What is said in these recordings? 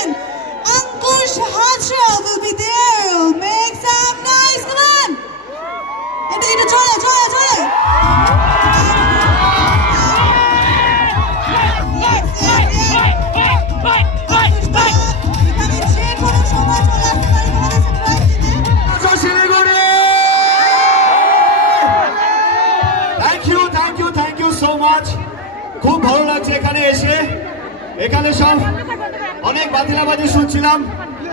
gentlemen, Ankush Hajra will be there. Make some noise, come on. এটা চলো চলো চলো। খুব ভালো লাগছে এখানে এসে। এখানে সব অনেক বাতিলাবাজি শুনছিলাম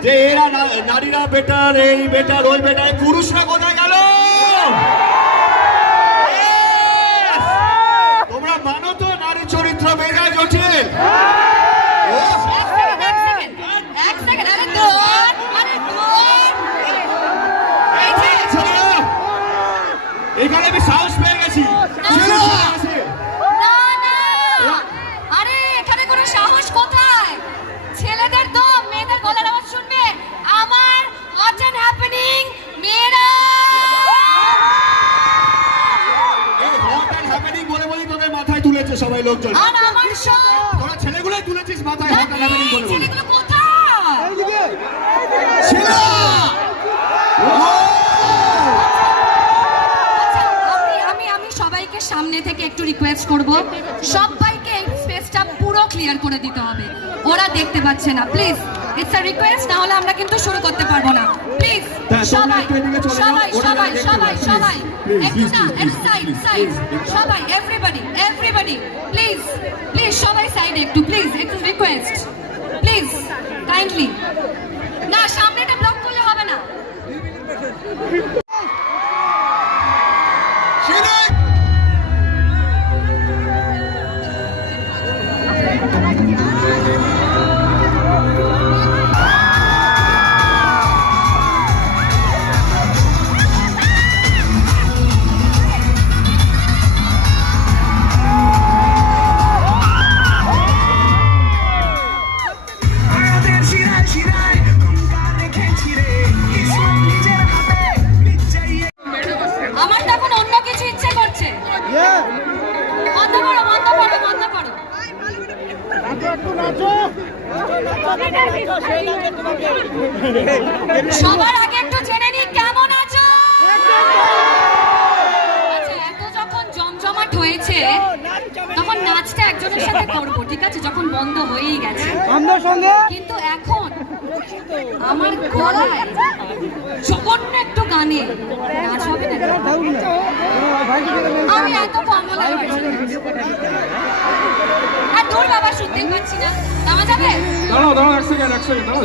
যে এরা নারীরা বেটার, এই বেটার, ওই বেটার, পুরুষরা কোথায় গেল? তোমরা মানো তো নারী চরিত্র বেজায় জটিল। এখানে আমি সাহস পেয়ে গেছি। ছেলেদের তো মেয়েদের গলার আওয়াজ শুনবে। আমার হট এন্ড হ্যাপেনিং মেয়েরা এই হট এন্ড হ্যাপেনিং বলে বলে তোদের মাথায় তুলেছে সবাই লোকজন। আর আমার সব তোরা ছেলেগুলোই তুলেছিস মাথায় হট এন্ড হ্যাপেনিং বলে বলে। ছেলেগুলো কোথায়? এইদিকে ছেলে। আচ্ছা আমি সবাইকে সামনে থেকে একটু রিকোয়েস্ট করব, সবাইকে এই স্পেসটা পুরো ক্লিয়ার করে দিতে হবে। ওরা দেখতে পাচ্ছে না, প্লিজ ইটস আ রিকোয়েস্ট, না হলে আমরা কিন্তু শুরু করতে পারবো না। প্লিজ সবাই সবাই সবাই সবাই সবাই একটু না সাইড সাইড সবাই এভরিবডি প্লিজ প্লিজ সবাই সাইডে একটু, please it's a request, please kindly. না সামনেটা ব্লক করলে হবে না। আমার তো এখন অন্য কিছু ইচ্ছে করছে। বন্ধ করো বন্ধ করো বন্ধ করো। সবার আগে একটু জেনে নি কেমন আছো। আচ্ছা এত যখন জমজমাট হয়েছে তখন নাচটা একজনের সাথে করবো, ঠিক আছে, যখন বন্ধ হয়েই গেছে। কিন্তু এখন আমার গলায় জঘন্য একটু গানে নাচ হবে না। আমি এত কমলা আর দূর বাবা শুনতে পাচ্ছি না, নামা যাবে? দাঁড়াও দাঁড়াও এক সেকেন্ড দাঁড়াও।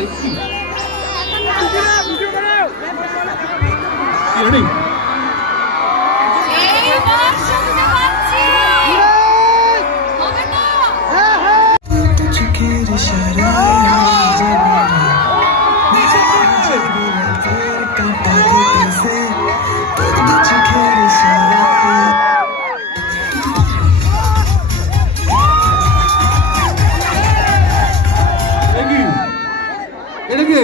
রেডি? এইবার শুনতে পাচ্ছি, হবে তো? এটা কি?